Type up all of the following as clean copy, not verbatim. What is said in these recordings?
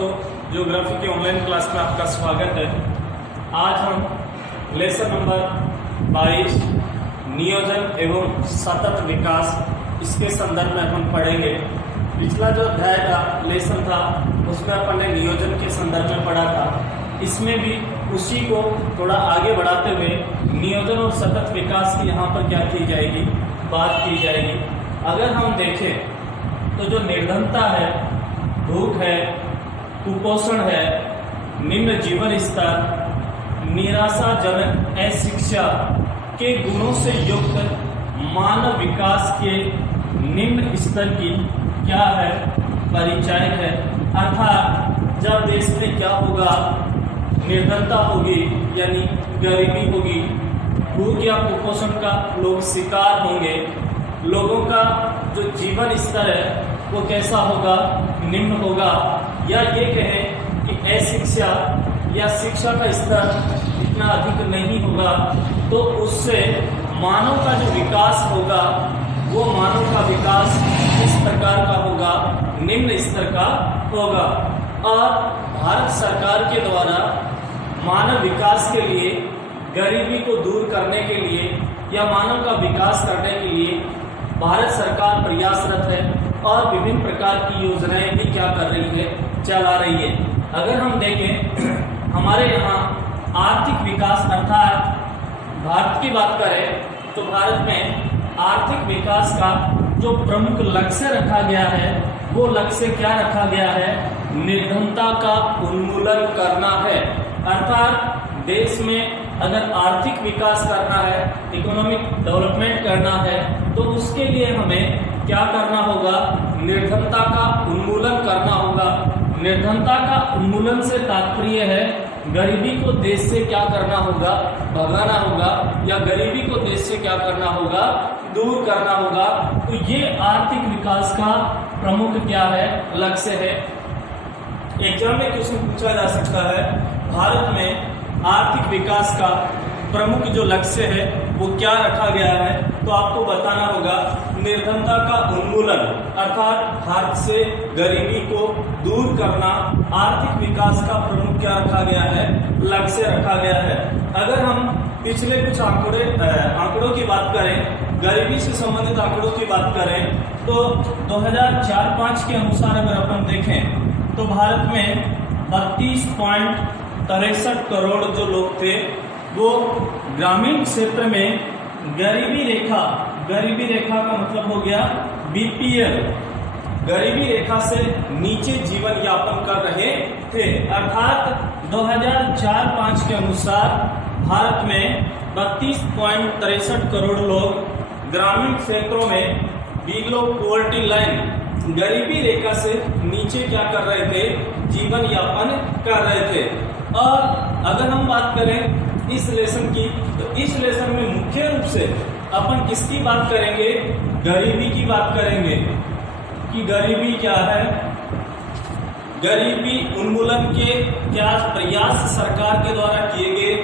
दोस्तों, ज्योग्राफी के online class में आपका स्वागत है। आज हम लेसन नंबर 22 नियोजन एवं सतत विकास इसके संदर्भ में अपन पढ़ेंगे। पिछला जो अध्याय का लेसन था उसमें अपन ने नियोजन के संदर्भ में पढ़ा था। इसमें भी उसी को थोड़ा आगे बढ़ाते हुए नियोजन और सतत विकास की यहाँ पर क्या की जाएगी, बात की जाएगी। अगर हम देखें तो जो निर्धनता है, भूख है, कुपोषण है, निम्न जीवन स्तर, निराशाजनक अशिक्षा के गुणों से युक्त मानव विकास के निम्न स्तर की क्या है, परिचायक है। अर्थात जब देश में क्या होगा, निर्धनता होगी यानी गरीबी होगी, भूख या कुपोषण का लोग शिकार होंगे, लोगों का जो जीवन स्तर है वो कैसा होगा, निम्न होगा, या ये कहें कि अशिक्षा या शिक्षा का स्तर इतना अधिक नहीं होगा, तो उससे मानव का जो विकास होगा वो मानव का विकास किस प्रकार का होगा, निम्न स्तर का होगा। और भारत सरकार के द्वारा मानव विकास के लिए, गरीबी को दूर करने के लिए या मानव का विकास करने के लिए भारत सरकार प्रयासरत है और विभिन्न प्रकार की योजनाएं भी क्या कर रही है, चला रही है। अगर हम देखें हमारे यहाँ आर्थिक विकास अर्थात भारत की बात करें तो भारत में आर्थिक विकास का जो प्रमुख लक्ष्य रखा गया है वो लक्ष्य क्या रखा गया है, निर्धनता का उन्मूलन करना है। अर्थात देश में अगर आर्थिक विकास करना है, इकोनॉमिक डेवलपमेंट करना है, तो उसके लिए हमें क्या करना होगा, निर्धनता का उन्मूलन करना होगा। निर्धनता का उन्मूलन से तात्पर्य है गरीबी को देश से क्या करना होगा, भगाना होगा, या गरीबी को देश से क्या करना होगा, दूर करना होगा। तो ये आर्थिक विकास का प्रमुख क्या है, लक्ष्य है। एग्जाम में क्वेश्चन पूछा जा सकता है, भारत में आर्थिक विकास का प्रमुख जो लक्ष्य है वो क्या रखा गया है, तो आपको बताना होगा निर्धनता का उन्मूलन, अर्थात भारत से गरीबी को दूर करना आर्थिक विकास का प्रमुख क्या रखा गया है, लक्ष्य रखा गया है। अगर हम पिछले कुछ आंकड़ों की बात करें, गरीबी से संबंधित आंकड़ों की बात करें, तो 2004-05 के अनुसार अगर अपन देखें तो भारत में 32.63 करोड़ जो लोग थे वो ग्रामीण क्षेत्र में गरीबी रेखा का मतलब हो गया बीपीएल, गरीबी रेखा से नीचे जीवन यापन कर रहे थे। अर्थात 2004-05 के अनुसार भारत में 32.63 करोड़ लोग ग्रामीण क्षेत्रों में बिलो पॉवर्टी लाइन, गरीबी रेखा से नीचे क्या कर रहे थे, जीवन यापन कर रहे थे। और अगर हम बात करें इस लेसन की, तो इस लेसन में मुख्य रूप से अपन किसकी बात करेंगे, गरीबी की बात करेंगे कि गरीबी क्या है, गरीबी उन्मूलन के क्या प्रयास सरकार के द्वारा किए गए,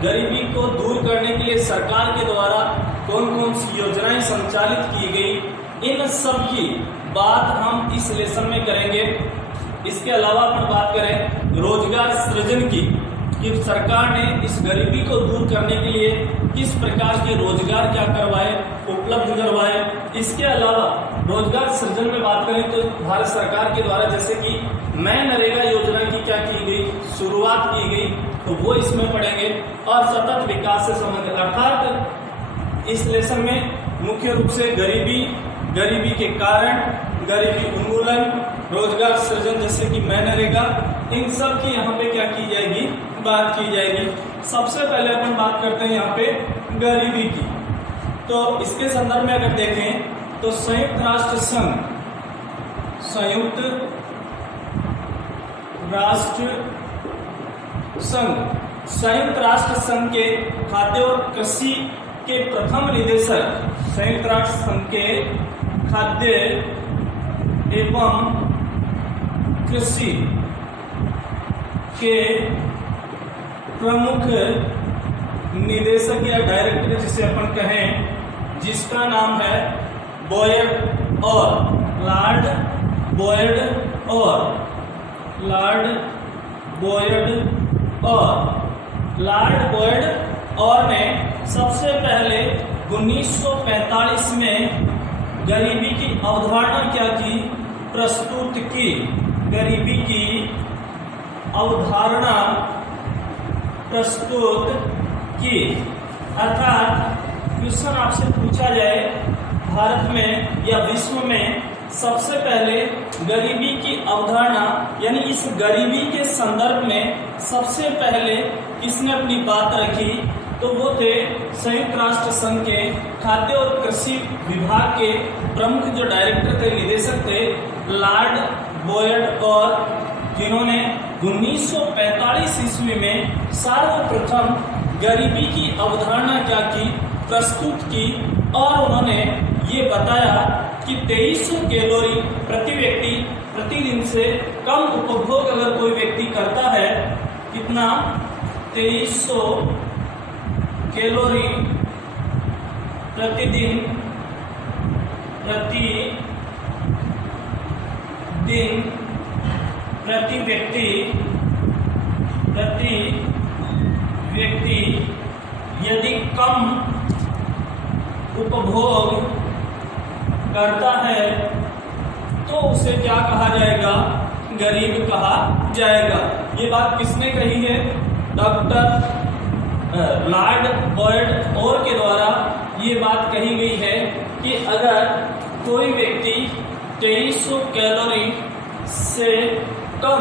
गरीबी को दूर करने के लिए सरकार के द्वारा कौन कौन सी योजनाएं संचालित की गई, इन सब की बात हम इस लेसन में करेंगे। इसके अलावा अपन बात करें रोजगार सृजन की, कि सरकार ने इस गरीबी को दूर करने के लिए किस प्रकार के रोजगार क्या करवाए, उपलब्ध करवाए। इसके अलावा रोजगार सृजन में बात करें तो भारत सरकार के द्वारा जैसे कि मैं नरेगा योजना की क्या की गई, शुरुआत की गई, तो वो इसमें पढ़ेंगे। और सतत विकास से संबंधित, अर्थात इस लेसन में मुख्य रूप से गरीबी के कारण, गरीबी उन्मूलन, रोजगार सृजन जैसे कि मैं नरेगा, इन सब की यहाँ पे क्या की जाएगी, बात की जाएगी। सबसे पहले अपन बात करते हैं यहाँ पे गरीबी की। तो इसके संदर्भ में अगर देखें तो संयुक्त राष्ट्र संघ के खाद्य और कृषि के प्रथम निदेशक, संयुक्त राष्ट्र संघ के खाद्य एवं कृषि के प्रमुख निदेशक या डायरेक्टर जिसे अपन कहें, जिसका नाम है बॉयड और लॉर्ड बॉयड और लॉर्ड बोयड और ने सबसे पहले 1945 में गरीबी की अवधारणा क्या की, प्रस्तुत की। गरीबी की अवधारणा प्रस्तुत की। अर्थात क्वेश्चन आपसे पूछा जाए भारत में या विश्व में सबसे पहले गरीबी की अवधारणा यानी इस गरीबी के संदर्भ में सबसे पहले किसने अपनी बात रखी, तो वो थे संयुक्त राष्ट्र संघ के खाद्य और कृषि विभाग के प्रमुख जो डायरेक्टर थे, निदेशक थे, लॉर्ड बोयड, और जिन्होंने 1945 ईस्वी में सर्वप्रथम गरीबी की अवधारणा क्या की, प्रस्तुत की। और उन्होंने ये बताया कि 2300 कैलोरी प्रति व्यक्ति प्रतिदिन से कम उपभोग अगर कोई व्यक्ति करता है, कितना, 2300 कैलोरी प्रतिदिन प्रति व्यक्ति यदि कम उपभोग करता है तो उसे क्या कहा जाएगा, गरीब कहा जाएगा। ये बात किसने कही है, डॉक्टर लॉर्ड बोयड और के द्वारा ये बात कही गई है कि अगर कोई व्यक्ति 2300 कैलोरी से कम,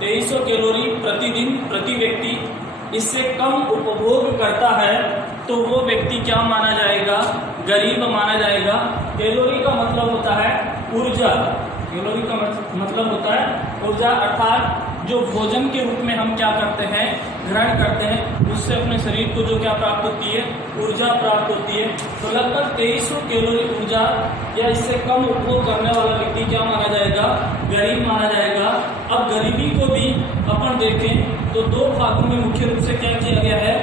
2300 कैलोरी प्रतिदिन प्रति व्यक्ति इससे कम उपभोग करता है तो वो व्यक्ति क्या माना जाएगा, गरीब माना जाएगा। कैलोरी का मतलब होता है ऊर्जा, कैलोरी का मतलब होता है ऊर्जा, अर्थात जो भोजन के रूप में हम क्या करते हैं, ग्रहण करते हैं, उससे अपने शरीर को जो क्या प्राप्त होती है, ऊर्जा प्राप्त होती है। तो लगभग 2300 कैलोरी ऊर्जा या इससे कम उपभोग करने वाला व्यक्ति क्या माना जाएगा, गरीब माना जाएगा। अब गरीबी को भी अपन देखें तो दो भागों में मुख्य रूप से क्या किया गया है,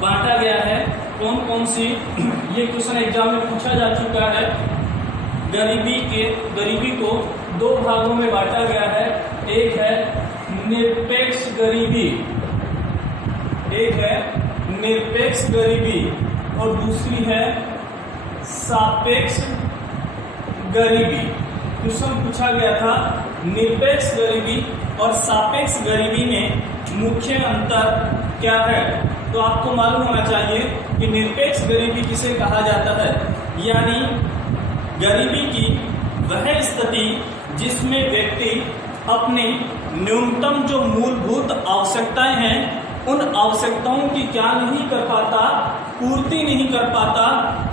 बांटा गया है। कौन कौन सी, ये क्वेश्चन एग्जाम में पूछा जा चुका है। गरीबी को दो भागों में बांटा गया है। एक है निरपेक्ष गरीबी और दूसरी है सापेक्ष गरीबी। क्वेश्चन पूछा गया था निरपेक्ष गरीबी और सापेक्ष गरीबी में मुख्य अंतर क्या है। तो आपको मालूम होना चाहिए कि निरपेक्ष गरीबी किसे कहा जाता है, यानी गरीबी की वह स्थिति जिसमें व्यक्ति अपनी न्यूनतम जो मूलभूत आवश्यकताएं हैं उन आवश्यकताओं की क्या नहीं कर पाता, पूर्ति नहीं कर पाता,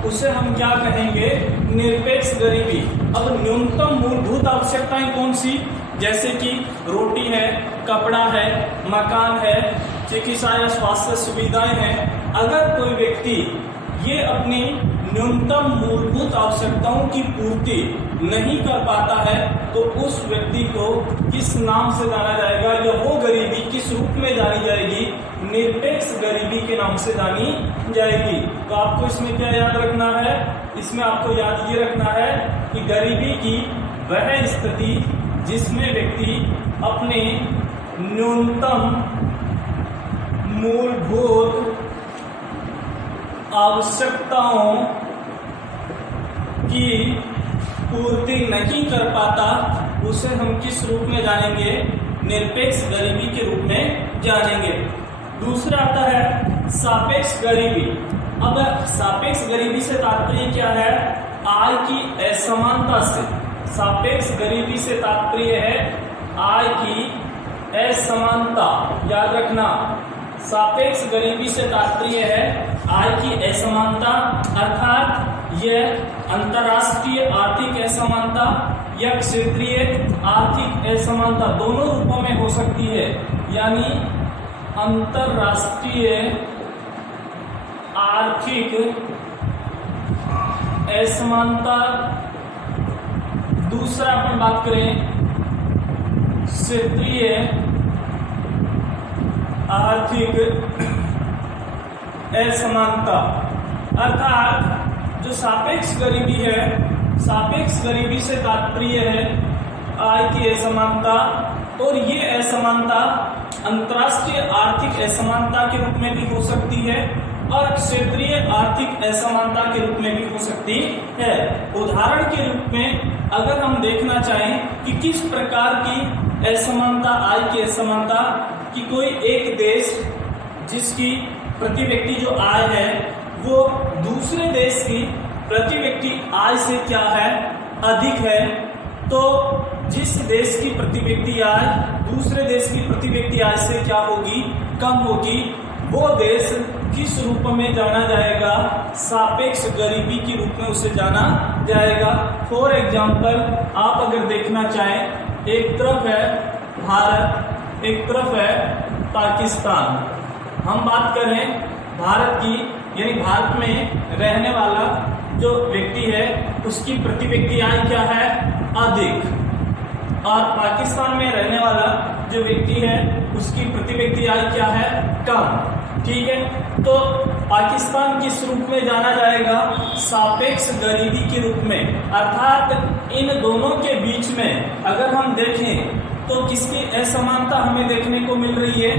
उसे हम क्या कहेंगे, निरपेक्ष गरीबी। अब न्यूनतम मूलभूत आवश्यकताएं कौन सी, जैसे कि रोटी है, कपड़ा है, मकान है, चिकित्सा या स्वास्थ्य सुविधाएं हैं। अगर कोई व्यक्ति ये अपनी न्यूनतम मूलभूत आवश्यकताओं की पूर्ति नहीं कर पाता है तो उस व्यक्ति को किस नाम से जाना जाएगा, या वो गरीबी किस रूप में जानी जाएगी, निरपेक्ष गरीबी के नाम से जानी जाएगी। तो आपको इसमें क्या याद रखना है, इसमें आपको याद ये रखना है कि गरीबी की वह स्थिति जिसमें व्यक्ति अपने न्यूनतम मूलभूत आवश्यकताओं की पूर्ति नहीं कर पाता, उसे हम किस रूप में जानेंगे, निरपेक्ष गरीबी के रूप में जानेंगे। दूसरा आता है सापेक्ष गरीबी। अब सापेक्ष गरीबी से तात्पर्य क्या है, आय की असमानता से। सापेक्ष गरीबी से तात्पर्य है आय की असमानता, याद रखना। सापेक्ष गरीबी से तात्पर्य है आय की असमानता, अर्थात यह अंतर्राष्ट्रीय आर्थिक असमानता या क्षेत्रीय आर्थिक असमानता दोनों रूपों में हो सकती है। यानी अंतर्राष्ट्रीय आर्थिक असमानता, दूसरा अपन बात करें क्षेत्रीय आर्थिक असमानता। अर्थात जो सापेक्ष गरीबी है, सापेक्ष गरीबी से तात्पर्य है आय की असमानता और ये असमानता अंतर्राष्ट्रीय आर्थिक असमानता के रूप में भी हो सकती है और क्षेत्रीय आर्थिक असमानता के रूप में भी हो सकती है। उदाहरण के रूप में अगर हम देखना चाहें कि किस प्रकार की असमानता, आय की असमानता, कि कोई एक देश जिसकी प्रति व्यक्ति जो आय है वो दूसरे देश की प्रति व्यक्ति आय से क्या है, अधिक है, तो जिस देश की प्रति व्यक्ति आय दूसरे देश की प्रति व्यक्ति आय से क्या होगी, कम होगी, वो देश किस रूप में जाना जाएगा, सापेक्ष गरीबी के रूप में उसे जाना जाएगा। फॉर एग्जाम्पल आप अगर देखना चाहें, एक तरफ है भारत, एक तरफ है पाकिस्तान। हम बात करें भारत की, यानी भारत में रहने वाला जो व्यक्ति है उसकी प्रति व्यक्ति आय क्या है, अधिक, और पाकिस्तान में रहने वाला जो व्यक्ति है उसकी प्रति व्यक्ति आय क्या है, कम। ठीक है, तो पाकिस्तान किस रूप में जाना जाएगा, सापेक्ष गरीबी के रूप में। अर्थात इन दोनों के बीच में अगर हम देखें तो किसकी असमानता हमें देखने को मिल रही है,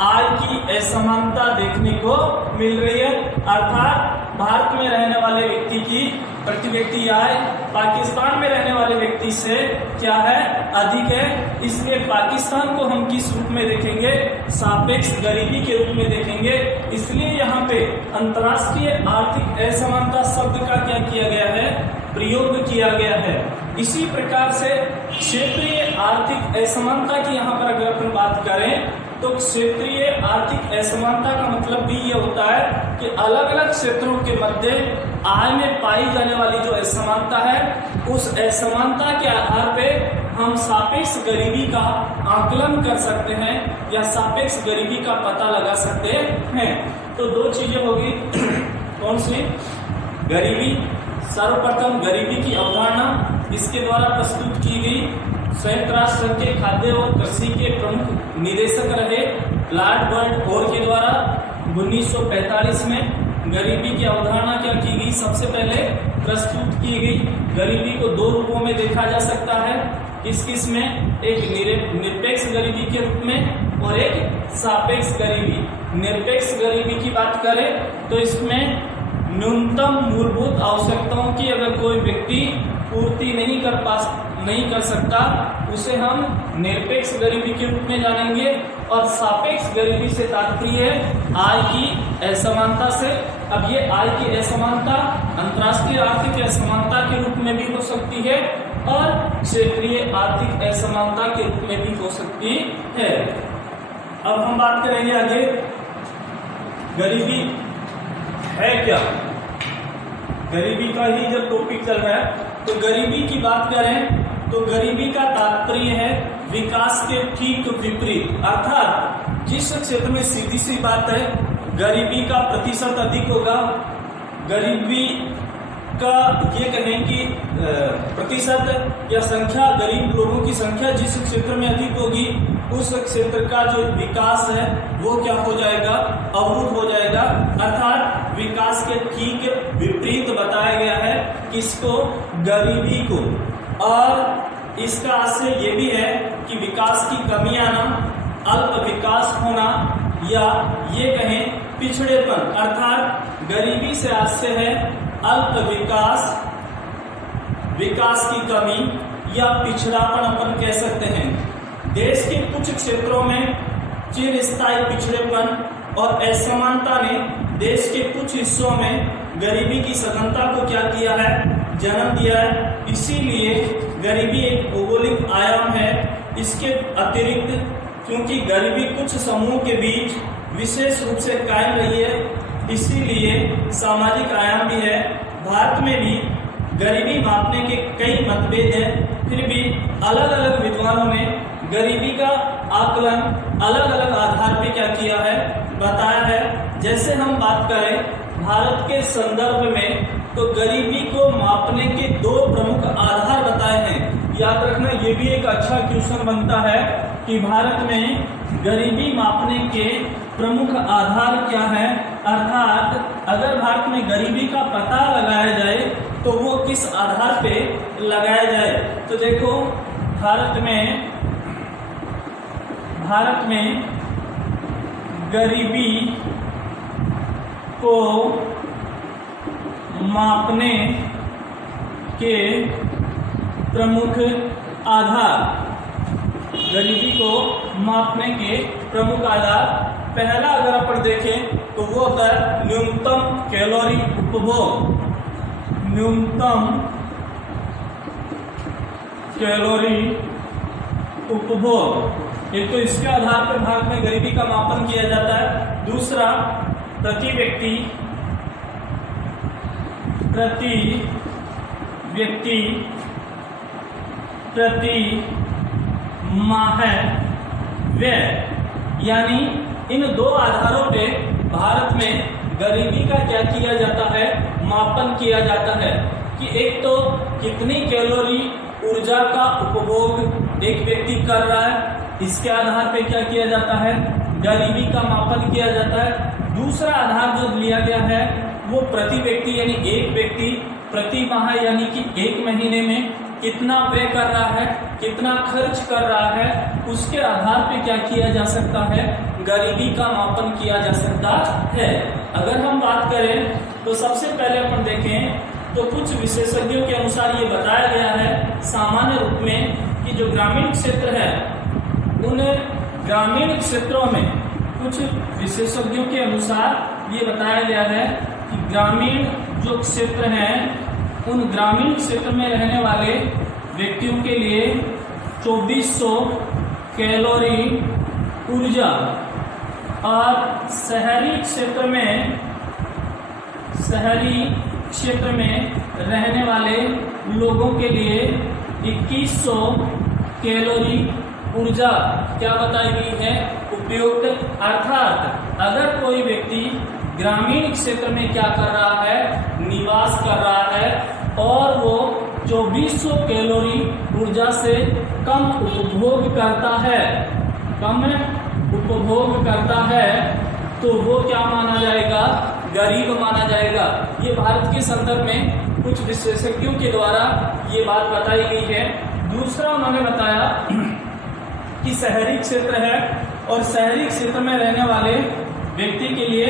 आय की असमानता देखने को मिल रही है। अर्थात भारत में रहने वाले व्यक्ति की प्रति व्यक्ति आय पाकिस्तान में रहने वाले व्यक्ति से क्या है, अधिक है। इसलिए पाकिस्तान को हम किस रूप में देखेंगे, सापेक्ष गरीबी के रूप में देखेंगे। इसलिए यहाँ पे अंतर्राष्ट्रीय आर्थिक असमानता शब्द का क्या किया गया है, प्रयोग किया गया है। इसी प्रकार से क्षेत्रीय आर्थिक असमानता की यहाँ पर अगर अपन बात करें तो क्षेत्रीय आर्थिक असमानता का मतलब भी ये होता है कि अलग अलग क्षेत्रों के मध्य आय में पाई जाने वाली जो असमानता है उस असमानता के आधार पे हम सापेक्ष गरीबी का आकलन कर सकते हैं या सापेक्ष गरीबी का पता लगा सकते हैं। तो दो चीजें होगी, कौन सी, गरीबी, सर्वप्रथम गरीबी की अवधारणा इसके द्वारा प्रस्तुत की गई। संयुक्त राष्ट्र संघ के खाद्य और कृषि के प्रमुख निदेशक रहे लॉर्ड बर्टफोर के द्वारा 1945 में गरीबी की अवधारणा क्या की गई, सबसे पहले प्रस्तुत की गई। गरीबी को दो रूपों में देखा जा सकता है, किस किस में, एक निरपेक्ष गरीबी के रूप में और एक सापेक्ष गरीबी। निरपेक्ष गरीबी की बात करें तो इसमें न्यूनतम मूलभूत आवश्यकताओं की अगर कोई व्यक्ति पूर्ति नहीं कर सकता उसे हम निरपेक्ष गरीबी के रूप में जानेंगे। और सापेक्ष गरीबी से तात्पर्य है आय की असमानता से। अब ये आय की असमानता अंतर्राष्ट्रीय आर्थिक असमानता के रूप में भी हो सकती है और क्षेत्रीय आर्थिक असमानता के रूप में भी हो सकती है। अब हम बात करेंगे आगे, गरीबी है क्या, गरीबी का ही जब टॉपिक चल रहा है तो गरीबी की बात करें तो गरीबी का तात्पर्य है विकास के ठीक विपरीत। अर्थात जिस क्षेत्र में सीधी सी बात है गरीबी का प्रतिशत अधिक होगा, गरीबी का ये कहें कि प्रतिशत या संख्या, गरीब लोगों की संख्या जिस क्षेत्र में अधिक होगी उस क्षेत्र का जो विकास है वो क्या हो जाएगा, अवरुद्ध हो जाएगा। अर्थात विकास के ठीक विपरीत बताया गया है किसको, गरीबी को। और इसका आशय ये भी है कि विकास की कमी आना, अल्प विकास होना या ये कहें पिछड़ेपन। अर्थात गरीबी से आशय है अल्प विकास, विकास की कमी या पिछड़ापन अपन कह सकते हैं। देश के कुछ क्षेत्रों में चिरस्थायी पिछड़ेपन और असमानता ने देश के कुछ हिस्सों में गरीबी की सघनता को क्या किया है, जन्म दिया है। इसीलिए गरीबी एक भौगोलिक आयाम है। इसके अतिरिक्त क्योंकि गरीबी कुछ समूह के बीच विशेष रूप से कायम रही है इसीलिए सामाजिक आयाम भी है। भारत में भी गरीबी मापने के कई मतभेद हैं, फिर भी अलग अलग विद्वानों ने गरीबी का आकलन अलग अलग आधार पे क्या किया है, बताया है। जैसे हम बात करें भारत के संदर्भ में तो गरीबी को मापने के दो प्रमुख आधार बताए हैं। याद रखना ये भी एक अच्छा क्वेश्चन बनता है कि भारत में गरीबी मापने के प्रमुख आधार क्या है। अर्थात अगर भारत में गरीबी का पता लगाया जाए तो वो किस आधार पे लगाया जाए। तो देखो भारत में भारत में गरीबी को मापने के प्रमुख आधार, गरीबी को मापने के प्रमुख आधार, पहला अगर अपन देखें तो वो होता है न्यूनतम कैलोरी उपभोग, न्यूनतम कैलोरी उपभोग। एक तो इसके आधार पर भारत में गरीबी का मापन किया जाता है। दूसरा प्रति व्यक्ति प्रति माह व्यय, यानी इन दो आधारों पे भारत में गरीबी का क्या किया जाता है, मापन किया जाता है कि एक तो कितनी कैलोरी ऊर्जा का उपभोग एक व्यक्ति कर रहा है, इसके आधार पे क्या किया जाता है, गरीबी का मापन किया जाता है। दूसरा आधार जो लिया गया है वो प्रति व्यक्ति यानी एक व्यक्ति प्रति माह यानी कि एक महीने में कितना व्यय कर रहा है, कितना खर्च कर रहा है, उसके आधार पे क्या किया जा सकता है, गरीबी का मापन किया जा सकता है। अगर हम बात करें तो सबसे पहले अपन देखें तो कुछ विशेषज्ञों के अनुसार ये बताया गया है सामान्य रूप में कि जो ग्रामीण क्षेत्र है उन ग्रामीण क्षेत्रों में कुछ विशेषज्ञों के अनुसार ये बताया गया है कि ग्रामीण जो क्षेत्र हैं उन ग्रामीण क्षेत्र में रहने वाले व्यक्तियों के लिए 2400 कैलोरी ऊर्जा और शहरी क्षेत्र में रहने वाले लोगों के लिए 2100 कैलोरी ऊर्जा क्या बताई गई है, उपयुक्त। अर्थात अगर कोई व्यक्ति ग्रामीण क्षेत्र में क्या कर रहा है, निवास कर रहा है और वो 2400 कैलोरी ऊर्जा से कम उपभोग करता है तो वो क्या माना जाएगा, गरीब माना जाएगा। ये भारत के संदर्भ में कुछ विशेषज्ञों के द्वारा ये बात बताई गई है। दूसरा उन्होंने बताया कि शहरी क्षेत्र है और शहरी क्षेत्र में रहने वाले व्यक्ति के लिए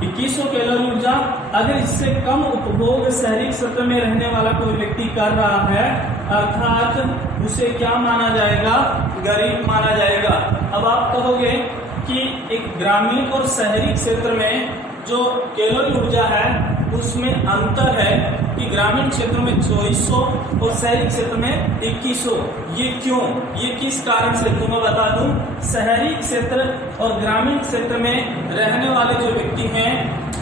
2100 कैलोरी ऊर्जा, अगर इससे कम उपभोग शहरी क्षेत्र में रहने वाला कोई व्यक्ति कर रहा है अर्थात उसे क्या माना जाएगा, गरीब माना जाएगा। अब आप कहोगे कि एक ग्रामीण और शहरी क्षेत्र में जो कैलोरी ऊर्जा है उसमें अंतर है कि ग्रामीण क्षेत्र में 2400 और शहरी क्षेत्र में 2100। ये क्यों, ये किस कारण से, तो मैं बता दूं, शहरी क्षेत्र और ग्रामीण क्षेत्र में रहने वाले जो व्यक्ति हैं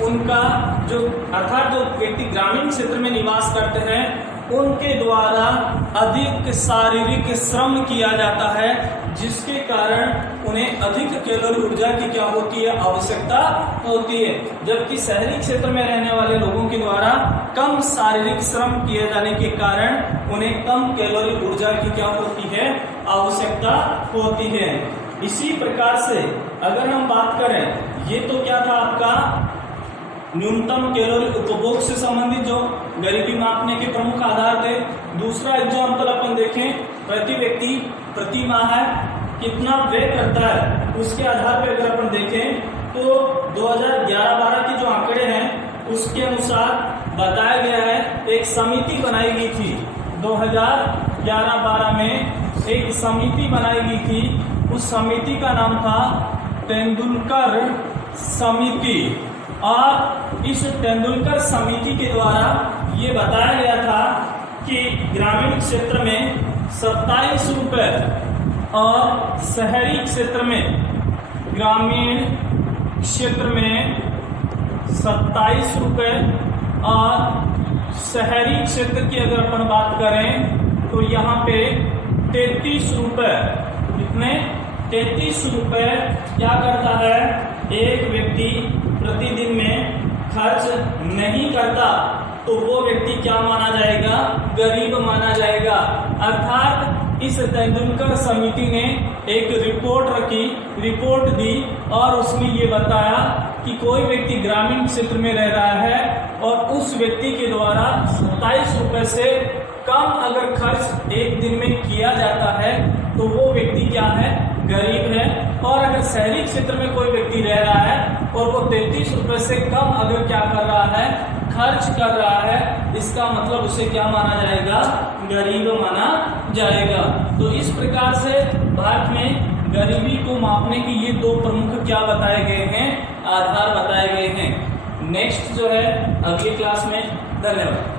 उनका जो अर्थात जो व्यक्ति ग्रामीण क्षेत्र में निवास करते हैं उनके द्वारा अधिक शारीरिक श्रम किया जाता है जिसके कारण उन्हें अधिक कैलोरी ऊर्जा की क्या होती है, आवश्यकता होती है। जबकि शहरी क्षेत्र में रहने वाले लोगों के द्वारा कम शारीरिक श्रम किए जाने के कारण उन्हें कम कैलोरी ऊर्जा की क्या होती है, आवश्यकता होती है। इसी प्रकार से अगर हम बात करें, ये तो क्या था आपका न्यूनतम कैलोरी उपभोग से संबंधित जो गरीबी मापने के प्रमुख आधार थे। दूसरा एग्जाम्पल अपन देखें, प्रति व्यक्ति प्रति माह कितना व्यय करता है उसके आधार पर अगर अपन देखें तो 2011-12 के जो आंकड़े हैं उसके अनुसार बताया गया है, एक समिति बनाई गई थी 2011-12 में एक समिति बनाई गई थी। उस समिति का नाम था तेंदुलकर समिति और इस तेंदुलकर समिति के द्वारा ये बताया गया था कि ग्रामीण क्षेत्र में 27 रुपए और शहरी क्षेत्र में, ग्रामीण क्षेत्र में 27 रुपए और शहरी क्षेत्र की अगर अपन बात करें तो यहाँ पे 33 रुपए, कितने 33 रुपए क्या करता है, एक व्यक्ति प्रतिदिन में खर्च नहीं करता तो वो व्यक्ति क्या माना जाएगा, गरीब माना जाएगा। अर्थात इस तेंदुलकर समिति ने एक रिपोर्ट दी और उसमें ये बताया कि कोई व्यक्ति ग्रामीण क्षेत्र में रह रहा है और उस व्यक्ति के द्वारा 27 रुपए से कम अगर खर्च एक दिन में किया जाता है तो वो व्यक्ति क्या है, गरीब है। और अगर शहरी क्षेत्र में कोई व्यक्ति रह रहा है और वो 33 रुपए से कम अगर क्या कर रहा है, खर्च कर रहा है, इसका मतलब उसे क्या माना जाएगा, गरीब माना जाएगा। तो इस प्रकार से भारत में गरीबी को मापने के ये दो प्रमुख क्या बताए गए हैं, आधार बताए गए हैं। नेक्स्ट जो है अगली क्लास में। धन्यवाद।